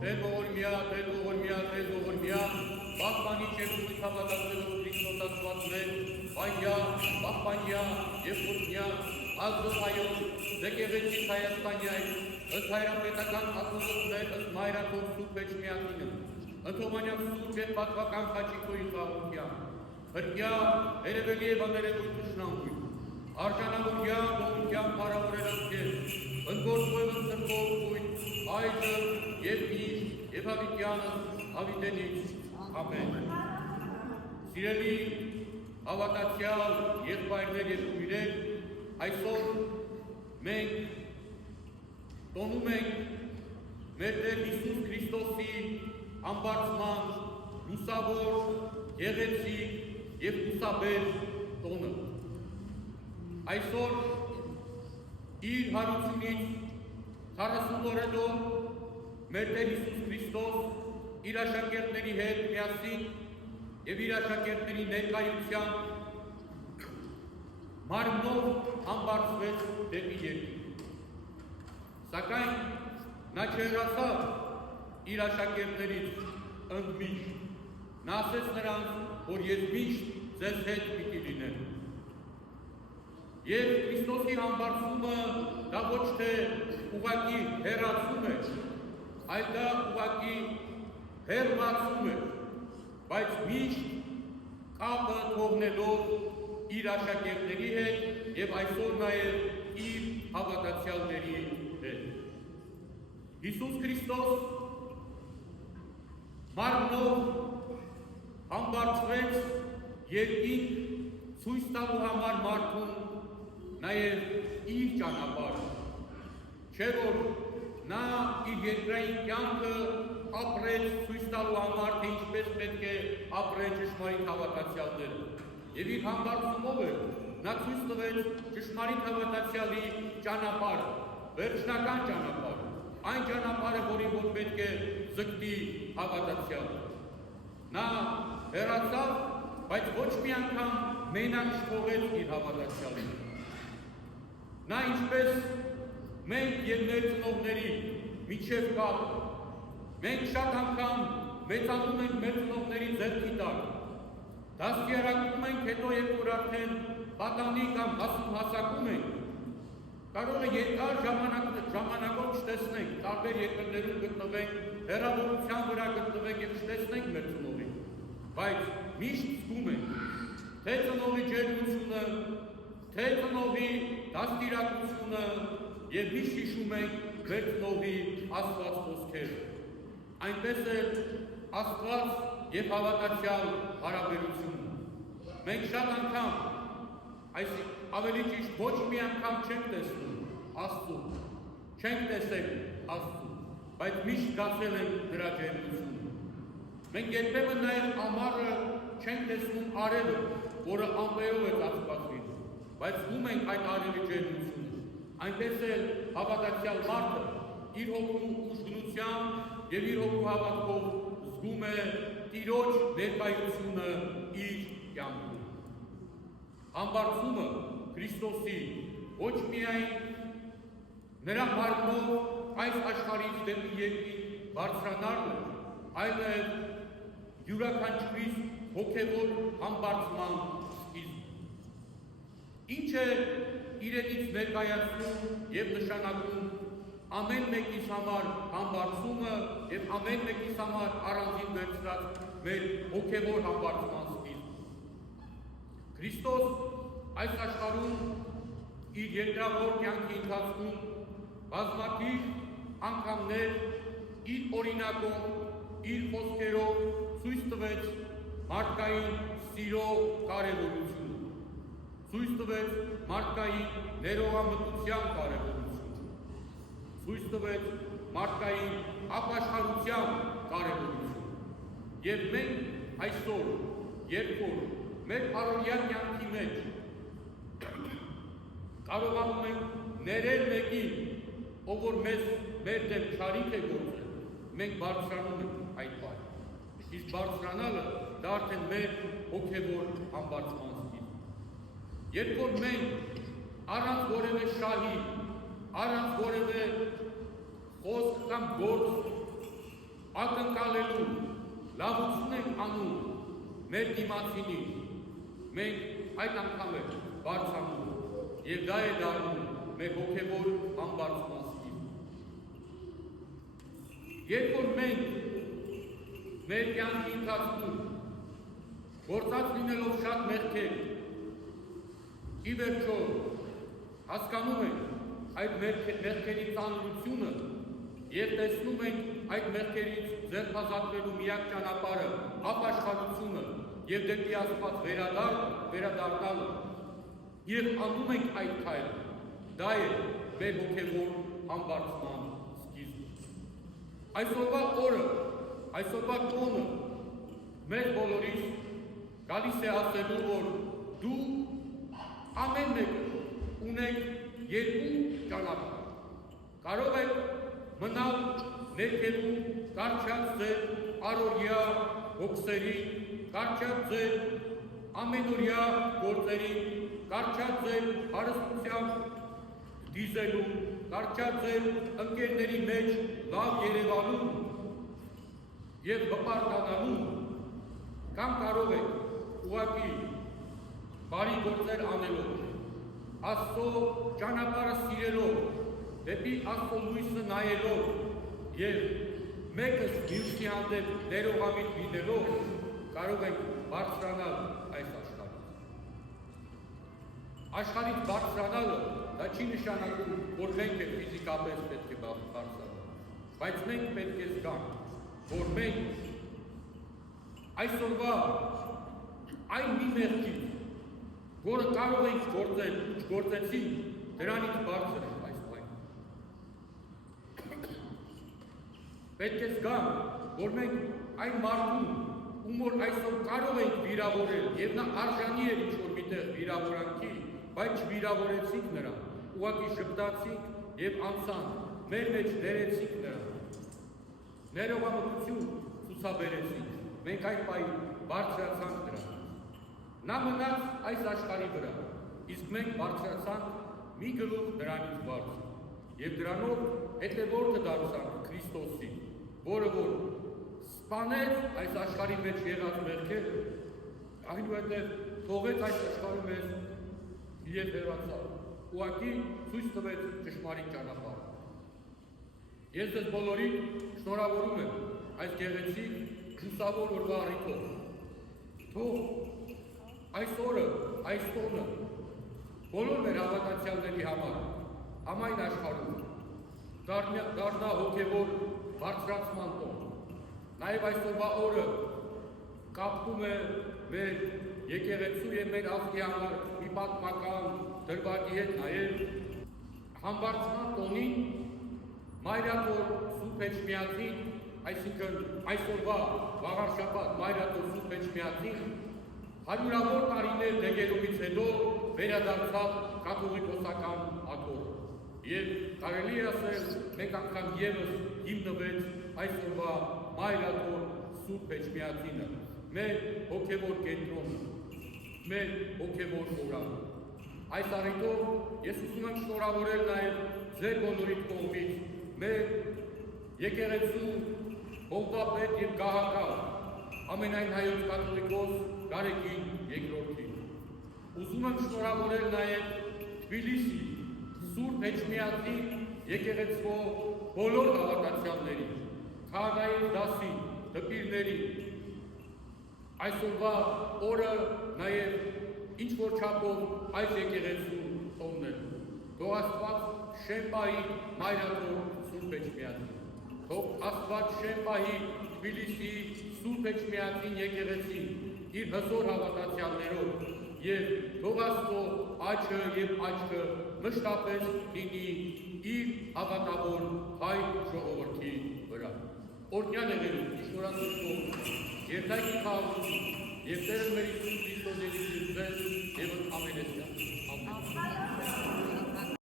Տեր ողորմյա, պահպանիչ և ուսույց հավատացնելով Քրիստոս Աստվածներ, Վայյա, Պահպանյա և Խորտնյա, Ազգով Հայոց, Եկեղեցի Հայաստանյայ, ըստ հայրապետական ակնոցներ, ըստ Մայրաթող Սուրբ Էջմիածինը, ընդհոմանյակ սուրբ և պատվական խաչիկոյի խաղության, հրկյա, երևելի և աներևույթ թշնամույթ, արժանավորյա, գողության փառավորելով Քեզ, ընդգործվող սրբով կույտ, այժմ և միշտ և հավիտյանս հավիտենից, ամեն։ Սիրելի հավատացյալ եղբայրներ և քույրեր, այսօր մենք տոնում ենք մեր Տեր Հիսուս Քրիստոսի ամբարձման լուսավոր, գեղեցիկ և լուսաբեր տոնը։ Այսօր իր հարությունից 40 օր հետո մեր Տեր Հիսուս Քրիստոս իր աշակերտների հետ միասին և իր աշակերտների ներկայությամբ մարմնով ամբարձվեց դեպի երկինք։ Սակայն նա չհեռացավ իր աշակերտներից ընդմիշտ, նա ասեց նրանց, որ ես միշտ ձեզ հետ պիտի լինեմ։ Եվ Քրիստոսի ամբարձումը դա ոչ թե ուղղակի հեռացում է, այլ դա ուղղակի հեռացում է, բայց միշտ կապը թողնելով իր աշակերտների հետ և այսօր նաև իր հավատացյալների հետ։ Հիսուս Քրիստոս մարմնով ամբարձվեց երկինք ցույց տալու համար մարդուն նաև իր ճանապարհը, չէ որ նա իր երկրային կյանքը ապրեց ցույց տալու համար, թե ինչպես պետք է ապրեն ճշմարիտ հավատացյալները։ Եվ իր համբարձումով նա ցույց տվեց ճշմարիտ հավատացյալի ճանապարհը, վերջնական ճանապարհը, այն ճանապարհը, որին որ պետք է ձգտի հավատացյալը։ Նա հեռացավ, բայց ոչ մի անգամ մենակ չթողեց իր հավատացյալին։ Նա ինչպես մենք և մեր ծնողների միջև կապ, մենք շատ անգամ մեծանում ենք մեր ծնողների ձեռքի տակ, դաստիարակում ենք, հետո երբ որ արդեն պատանի կամ հասակում ենք, կարող է երկար ժամանակով չտեսնենք, տարբեր երկրներում գտնվենք, հեռավորության վրա գտնվենք և չտեսնենք մեր ծնողին, բայց միշտ զգում ենք, թե ծնողի ջերմությունը, թե ծնողի դաստիարակությունը և միշտ հիշում ենք մեր ծնողի Աստված խոսքերը։ Այնպես էլ Աստված և հավատացյալ հարաբերությունը։ Մենք շատ անգամ, ավելի ճիշտ ոչ մի անգամ չենք տեսնում Աստծուն, չենք տեսել Աստծուն, բայց միշտ զգացել ենք նրա ջերմությունը։ Մենք երբեմն նաև ամառը չենք տեսնում արևը, որը ամպերով է ծածկված, բայց զգում ենք այդ արևի ջերմությունը։ Այնպես էլ հավատացյալ մարդը իր հոգու ուժգնությամբ և իր հոգու հավատքով զգում է Տիրոջ ներկայությունը իր կյանքում։ Ամբարձումը Քրիստոսի ոչ միայն նրա մարմնով այս աշխարհից դեպի երկինք բարձրանալն է, այլ յուրաքանչյուրիս հոգևոր ամբարձման սկիզբը։ Ինչ է իրենից ներկայացնում և նշանակում ամեն մեկիս համար ամբարձումը և ամեն մեկիս համար առանձին վերցրած մեր հոգևոր ամբարձման սկիզբը։ Քրիստոս այս աշխարհում իր երկրավոր կյանքի ընթացքում բազմաթիվ անգամներ իր օրինակով, իր խոսքերով ցույց տվեց մարդկային սիրո կարևորությունը, ցույց տվեց մարդկային ներողամտության կարևորությունը, ցույց տվեց մարդկային ապաշխարության կարևորությունը։ Եվ մենք այսօր, երբ որ մեր առօրյա կյանքի մեջ կարողանում ենք ներել մեկին, ով որ մեր դեմ չարիք է գործել, մենք բարձրանում ենք այդ բանը։ Իսկ բարձրանալը դա արդեն մեր հոգևոր ամբարձման սկիզբն։ Երբ որ մենք առանց որևէ շահի, առանց որևէ խոսք կամ գործ ակնկալելու, լավություն ենք անում մեր դիմացինին, մենք այդ անգամ է բարձրանում և դա է դառնում մեր հոգևոր ամբարձման սկիզբը։ Երբ որ մենք մեր կյանքի ընթացքում գործած լինելով շատ մեղքեր, ի վերջո հասկանում ենք այդ մեղքերի ծանրությունը և տեսնում ենք այդ մեղքերից ձերբազատվելու միակ ճանապարհը ապաշխարությունը և դեպի Աստված վերադառնալը և անում ենք այդ քայլը, դա է մեր հոգևոր համբարձման սկիզբը։ Այսօրվա օրը, այսօրվա տոնը մեր բոլորիս գալիս է ասելու, որ դու ամեն մեկը ունեք երկու ճանապարհ։ Կարող եք մնալ ներքևում կարճած ձեր առօրյա հոգսերի, կարճած ձեր ամենօրյա գործերի, կարճած ձեր հարստությամբ դիզելու, կարճած ձեր ընկերների մեջ լավ երևալու և հպարտանալու, կամ կարող եք ուղղակի բարի գործեր անելով, Աստծո ճանապարհը սիրելով, դեպի Աստծո լույսը նայելով և մեկս մյուսի հանդեպ ներողամիտ լինելով կարող ենք բարձրանալ այս աշխարհից։ Աշխարհից բարձրանալը դա չի նշանակում, որ մենք ֆիզիկապես պետք է բարձրանալ, բայց մենք պետք է զգանք, որ մենք այսօրվա այն մի մեղքից, որը կարող ենք գործել ու չգործեցինք, դրանից բարձր է այս պահին։ Պետք է զգանք, որ մենք այն մարդուն, ում որ այսօր կարող ենք վիրավորել, և նա արժանի էր ինչ-որ միտեղ վիրավորանքի, բայց չվիրավորեցինք նրան, ուղղակի ժպտացինք և անցանք, մեր մեջ ներեցինք նրան, ներողամտություն ցուցաբերեցինք, մենք այդ պահին բարձրացանք նրան։ Նա մնաց այս աշխարհի վրա, իսկ մենք բարձրացանք մի գլուխ դրանից բարձր, և դրանով հետևորդը դարձանք Քրիստոսի, որը որ սպանեց այս աշխարհի մեջ եղած մեղքերը, այնուհետև թողեց այս աշխարհը մեզ և հեռացավ, ուղղակի ցույց տվեց ճշմարիտ ճանապարհը։ Ես ձեզ բոլորին շնորհավորում եմ այս գեղեցիկ լուսավոր օրվա առիթով։ Թող այս օրը, այս տոնը բոլոր մեր հավատացյալների համար ամայն աշխարհում դառնա հոգևոր բարձրացման տոն։ Նաև այսօրվա օրը կապվում է մեր եկեղեցու և մեր ազգի համար մի պատմական դրվագի հետ, նաև համբարձման տոնին Մայրաթոր Սուրբ Էջմիածին, այսինքն այսօրվա վաղարշաբաթ Մայրաթոր Սուրբ Էջմիածին հարյուրավոր տարիներ դեգերումից հետո վերադարձավ կաթողիկոսական աթոռը և կարելի է ասել մեկ անգամ ևս հիմնվեց այսօրվա Մայրաթոր Սուրբ Էջմիածինը, մեր հոգևոր կենտրոնը, մեր հոգևոր օրանը։ Այս առիթով ես ուզում եմ շնորհավորել նաև ձեր բոլորի կողմից մեր եկեղեցու հովվապետ և գահակալ ամենայն հայոց կաթողիկոս Գարեգին II-ին։ Ուզում եմ շնորհավորել նաև Թբիլիսի Սուրբ Էջմիածին եկեղեցու բոլոր հավատացյալներին, քահանայի դասին, դպիրներին, այսօրվա օրը նաև ինչ-որ չափով այս եկեղեցու տոննելու։ Թող Աստված շեն պահի Մայրաթոր Սուրբ Էջմիածին, թող Աստված շեն պահի Թբիլիսի Սուրբ Էջմիածին եկեղեցին իր հզոր հավատացյալներով և թող Աստծո աչքը և աչքը մշտապես լինի իր հավատավոր հայ ժողովրդի վրա։ Օրհնյալ եղեք, շնորհավորում, երթայքի խաղաղություն, և Տերը մեր Հիսուս Քրիստոսի ձեզ և ամենեսյան։ Ամեն։